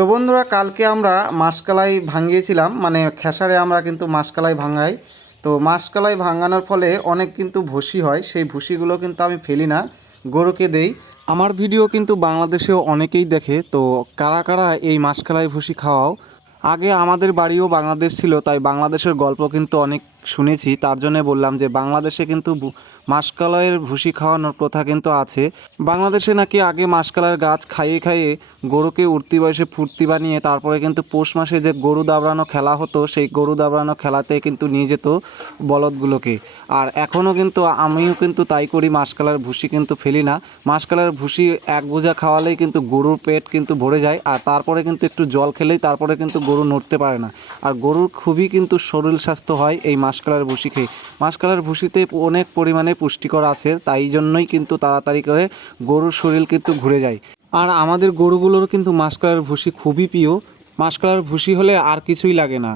তো বন্ধুরা, কালকে আমরা মাসকলাই ভাঙিয়েছিলাম, মানে খেসারে আমরা কিন্তু মাসকলাই ভাঙাই। তো মাসকলাই ভাঙানোর ফলে অনেক কিন্তু ভুসি হয়, সেই ভুসিগুলো কিন্তু আমি ফেলি না, গরুকে দেই। আমার ভিডিও কিন্তু বাংলাদেশেও অনেকেই দেখে। তো কারা কারা এই মাসকলাই ভুসি খাওয়াও? আগে আমাদের বাড়িও বাংলাদেশ ছিল, তাই বাংলাদেশের গল্প কিন্তু অনেক শুনেছি। তার জন্য বললাম যে বাংলাদেশে কিন্তু মাসকলাইয়ের ভুসি খাওয়ানোর প্রথা কিন্তু আছে। বাংলাদেশে নাকি আগে মাসকলাইয়ের গাছ খাইয়ে খাইয়ে গরুকে উঠতি বয়সে ফুর্তি বানিয়ে তারপরে কিন্তু পৌষ মাসে যে গরু দাবড়ানো খেলা হতো, সেই গরু দাবড়ানো খেলাতে কিন্তু নিয়ে যেত বলদগুলোকে। আর এখনও কিন্তু আমিও কিন্তু তাই করি, মাসকলাইয়ের ভুসি কিন্তু ফেলি না। মাসকলাইয়ের ভুসি এক বোঝা খাওয়ালেই কিন্তু গরুর পেট কিন্তু ভরে যায়, আর তারপরে কিন্তু একটু জল খেলেই তারপরে কিন্তু গরু নড়তে পারে না। আর গরুর খুবই কিন্তু শরীর স্বাস্থ্য হয় এই মাসকলাইয়ের ভুসি খেয়ে। মাসকলাইয়ের ভুসিতে অনেক পরিমাণে পুষ্টিকর আছে, তাই জন্যই কিন্তু তাড়াতাড়ি করে গরুর শরীর কিন্তু ঘুরে যায়। আর আমাদের গরুগুলোর কিন্তু মাসকলাইয়ের ভুসি খুবই প্রিয়। মাসকলাইয়ের ভুসি হলে আর কিছুই লাগে না।